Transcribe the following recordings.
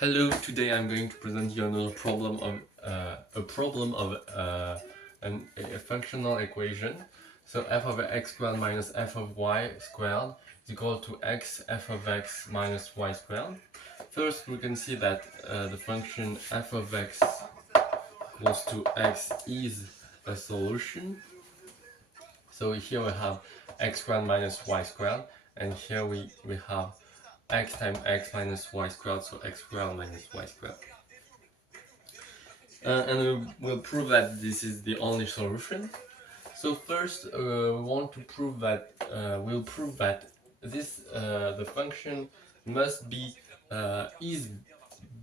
Hello, today I'm going to present you another problem of a functional equation. So f of x squared minus f of y squared is equal to x f of x minus y squared. First, we can see that the function f of x equals to x is a solution. So here we have x squared minus y squared, and here we have x times x minus y squared, so x squared minus y squared. And we'll prove that this is the only solution. So first, we want to prove that we'll prove that this the function must be is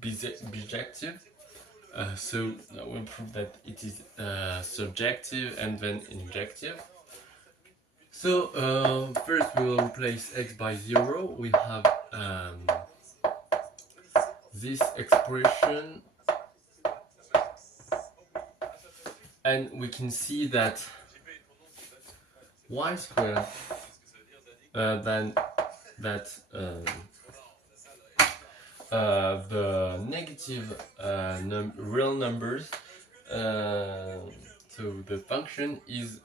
bijective. So we'll prove that it is surjective and then injective. So first we will replace x by 0. We have this expression, and we can see that y squared then that the negative real numbers, so the function is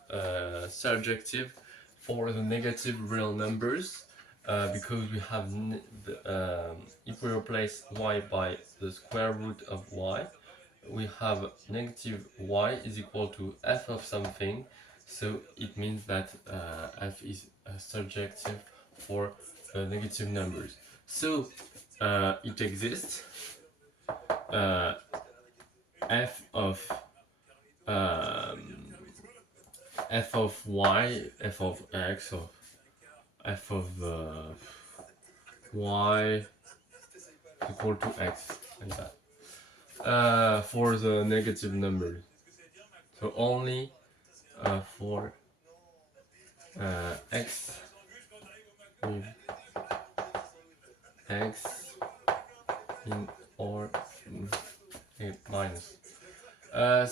surjective for the negative real numbers, because we have if we replace y by the square root of y, we have negative y is equal to f of something, so it means that f is surjective for negative numbers. So it exists f of f of y, f of x, or f of y equal to x, like that, for the negative numbers. So only for x with x in or minus.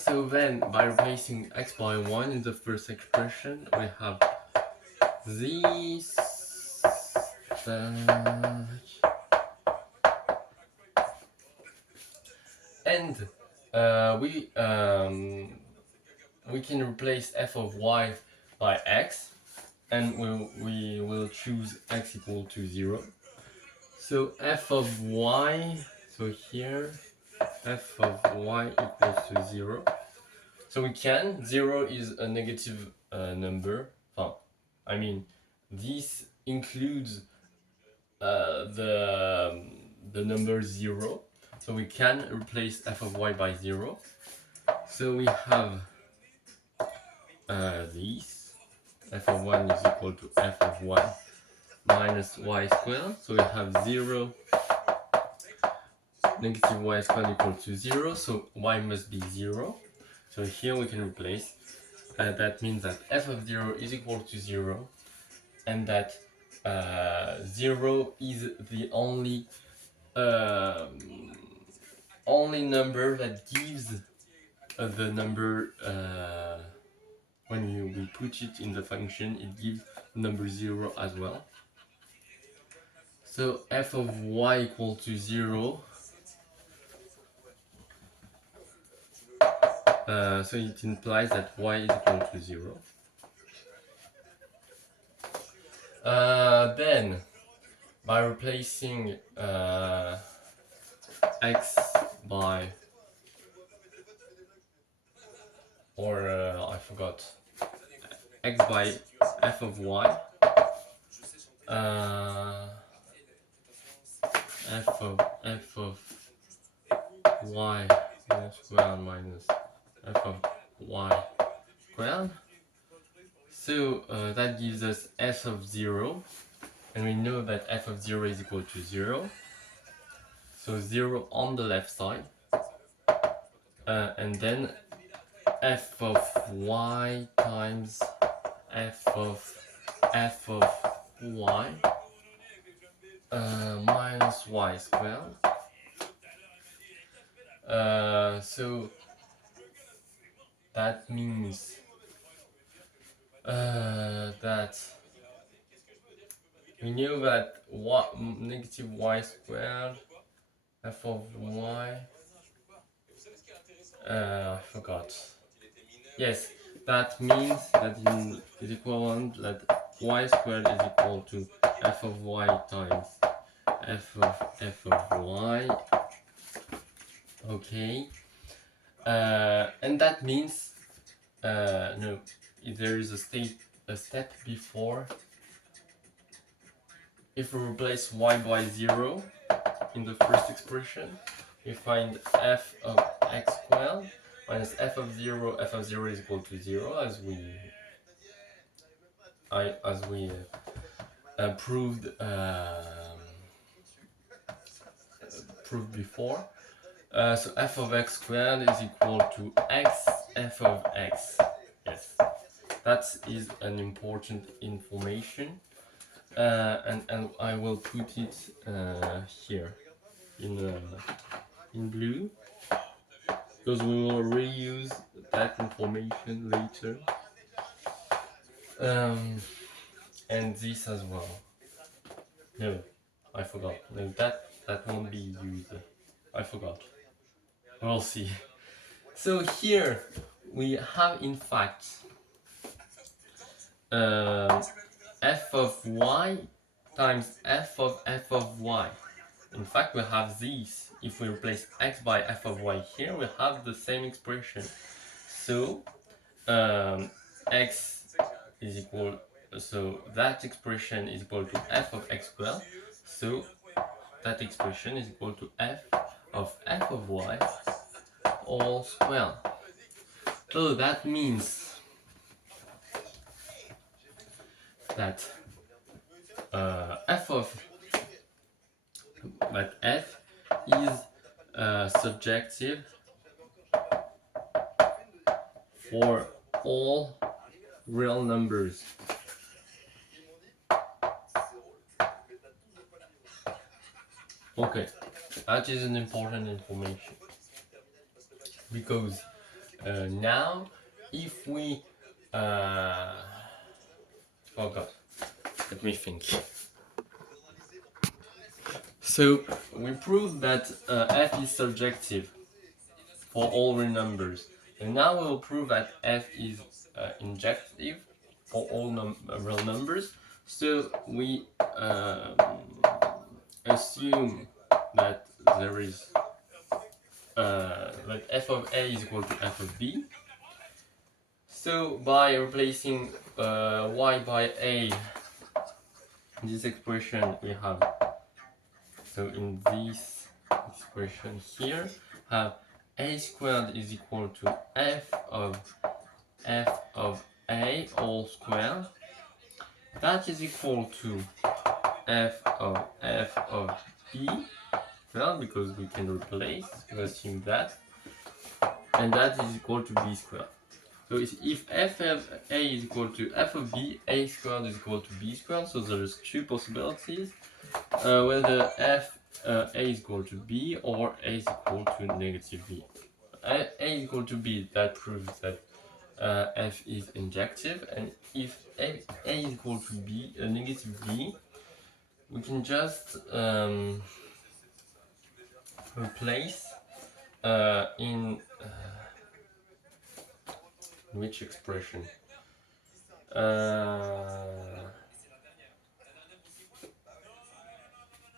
So then, by replacing x by 1 in the first expression, we have this and we can replace f of y by x, and we will choose x equal to 0. So f of y, so here f of y equals to 0. So we can, 0 is a negative number. I mean, this includes the number 0. So we can replace f of y by 0. So we have this. F of 1 is equal to f of y minus y squared. So we have 0, negative y squared equal to 0. So y must be 0. So here we can replace. That means that f of 0 is equal to 0, and that 0 is the only number that gives the number, when we put it in the function, it gives number 0 as well. So f of y equal to 0. So it implies that y is equal to 0. Then, by replacing x by, I forgot, x by f of y, f of y squared minus f of y squared. So that gives us f of 0, and we know that f of 0 is equal to 0. So 0 on the left side, and then f of y times f of y minus y squared. So that means that we know that negative y squared f of y, I forgot. Yes, that means that is equivalent that y squared is equal to f of y times f of y. Okay, and that means no, there is a step before. If we replace y by 0 in the first expression, we find f of x squared minus f of 0 is equal to 0, as we proved before. So f of x squared is equal to x f of x. Yes, that is an important information, and I will put it here in blue, because we will reuse that information later. And this as well. No, I forgot. No, that won't be used. I forgot. We'll see. So here we have in fact f of y times f of y. In fact, we have these. If we replace x by f of y here, we have the same expression. So x is equal, so that expression is equal to f of x squared. So that expression is equal to f of y all squared. So that means that f is subjective for all real numbers. Okay, that is an important information, because now if we forgot, let me think. So we proved that f is subjective for all real numbers, and now we'll prove that f is injective for all real numbers. So we assume that there is that f of a is equal to f of b. So by replacing y by a in this expression, we have, so in this expression here, have a squared is equal to f of a all squared. That is equal to f of b, well, because we can replace, we assume that, and that is equal to b squared. So if f of a is equal to f of b, a squared is equal to b squared. So there's two possibilities, whether f a is equal to b or a is equal to negative b. A is equal to b, that proves that f is injective, and if a is equal to b, negative b, we can just replace in which expression?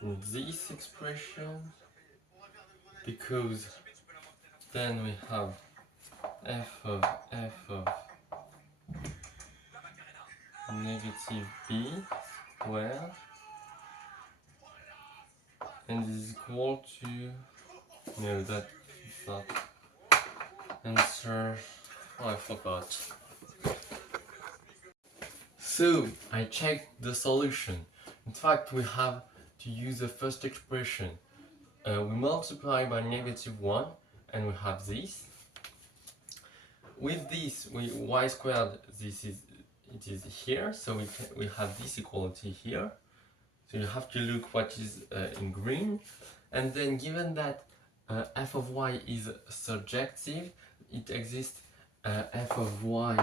In this expression, because then we have f of negative b squared, and is equal to, no, that is not answer. Oh, I forgot. So I checked the solution. In fact, we have to use the first expression. We multiply by -1, and we have this. With this, y squared, it is here, so we have this equality here. So you have to look what is in green, and then given that f of y is surjective, it exists f of y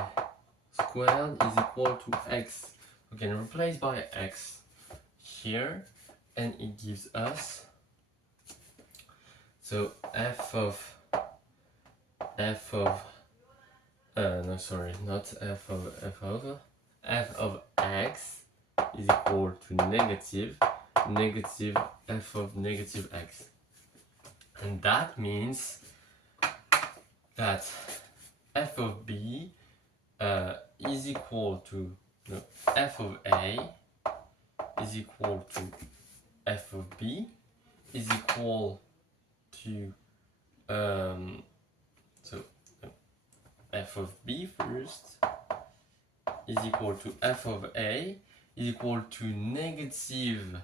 squared is equal to x. We can replace by x here, and it gives us So f of no, sorry, not f of x is equal to negative f of negative x. And that means that f of b is equal to, no, f of a is equal to f of b is equal to so f of b first is equal to f of a is equal to negative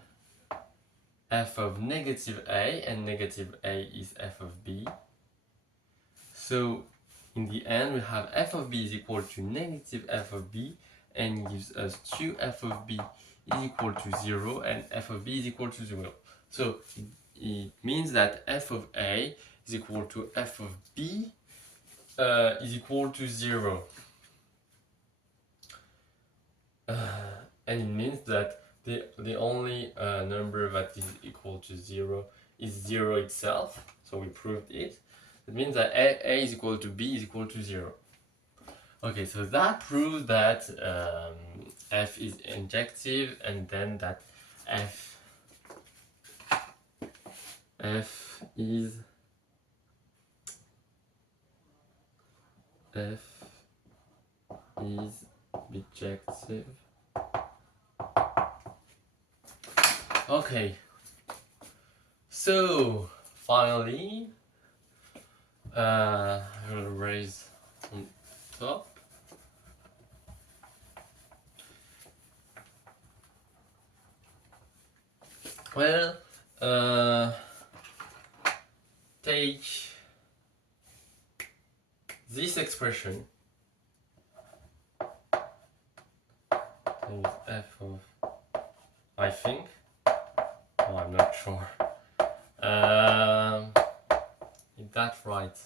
f of negative a, and negative a is f of b. So in the end we have f of b is equal to negative f of b, and gives us 2f of b is equal to 0 and f of b is equal to 0. So it means that f of a is equal to f of b is equal to 0. And it means that the only number that is equal to 0 is 0 itself. So we proved it. It means that a is equal to b is equal to 0. Okay, so that proves that f is injective, and then that f is bijective. Okay, so finally I will raise on top. Well, take this expression times f of, I think, oh, I'm not sure. Is that right?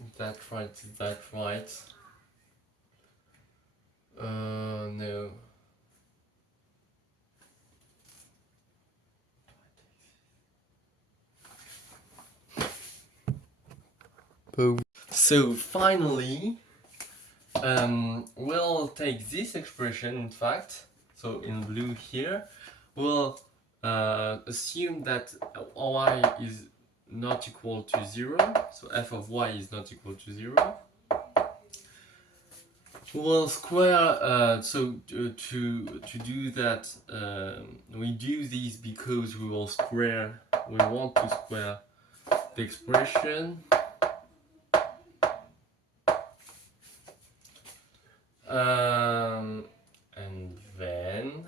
Is that right? Is that right? No. So finally, we'll take this expression, in fact, so in blue here, we'll assume that y is not equal to 0, so f of y is not equal to 0. We'll square, so to do that, we do this because we want to square the expression. And then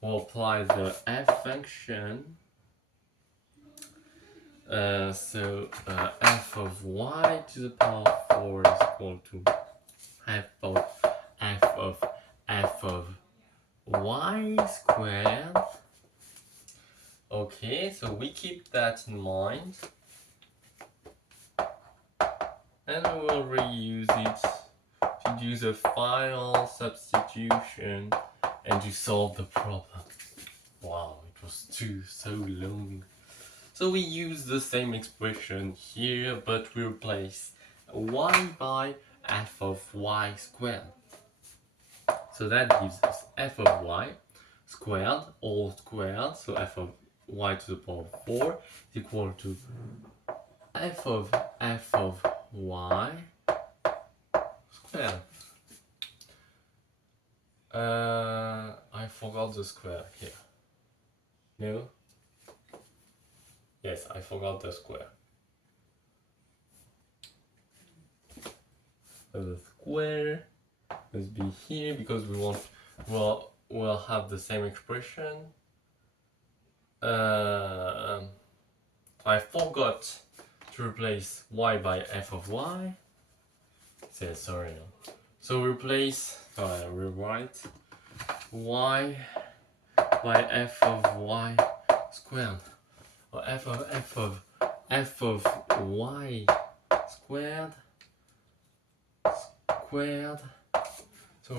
we'll apply the f function. So f of y to the power 4 is equal to f of y squared. Okay, so we keep that in mind, and we will reuse it to do the final substitution and to solve the problem. Wow, it was so long. So we use the same expression here, but we replace y by f of y squared. So that gives us f of y squared, all squared, so f of y to the power 4 is equal to f of y squared. I forgot the square here. No? Yes, I forgot the square. So the square must be here because we'll have the same expression. I forgot to replace y by f of y. Sorry. So replace, rewrite y by f of y squared, or f of y squared. So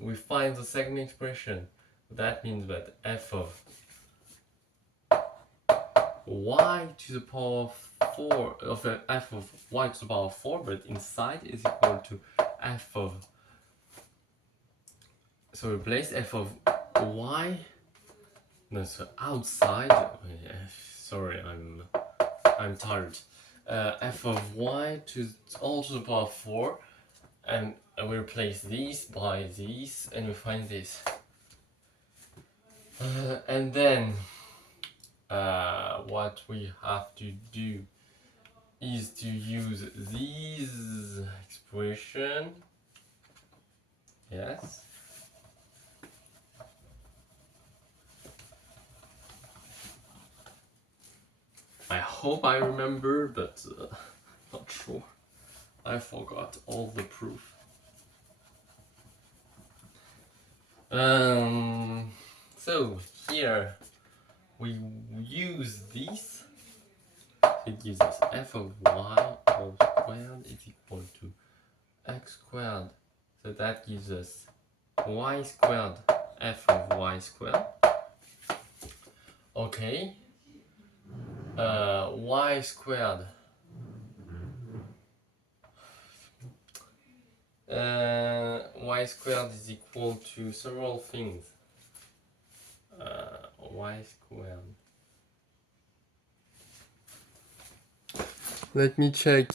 we find the second expression, That means that f of y to the power 4 of f of y to the power 4, but inside is equal to f of, so replace f of y, no, so outside, sorry, I'm tired, f of y to all to the power 4, and we replace these by these, and we find this, and then what we have to do is to use these expression. Yes. I hope I remember, but not sure. I forgot all the proof. So here we use this. It gives us f of y all squared is equal to x squared. So that gives us y squared f of y squared. Okay. Y squared. Y squared is equal to several things. Y squared. Let me check.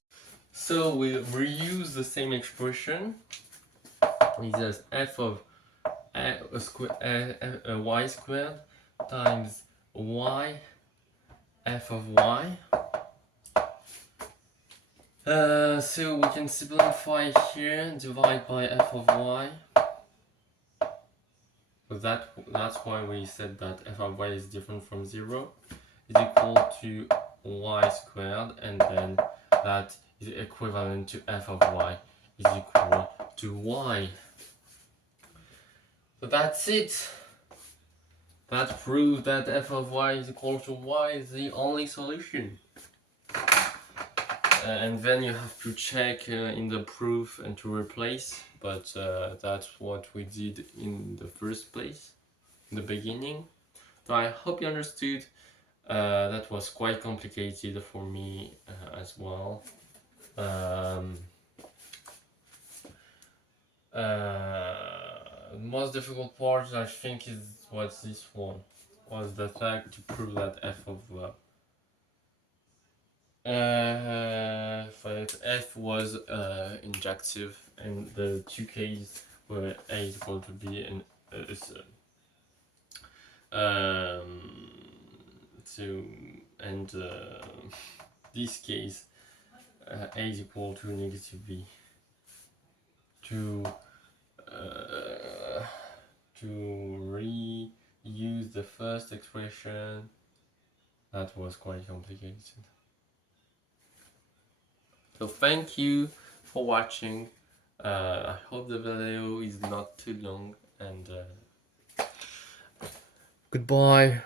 So we reuse the same expression. It's just f of y squared times y f of y. So we can simplify here, divide by f of y. So that's why we said that f of y is different from 0. Is equal to y squared, and then that is equivalent to f of y is equal to y. So that's it. That proves that f of y is equal to y is the only solution. And then you have to check in the proof and to replace, but that's what we did in the first place, in the beginning. So I hope you understood. That was quite complicated for me as well. The most difficult part, I think, was this one, was the fact to prove that f of f was injective, and the two cases were a is equal to b and so, and this case a is equal to negative b. To reuse the first expression, that was quite complicated. So thank you for watching. I hope the video is not too long, and goodbye.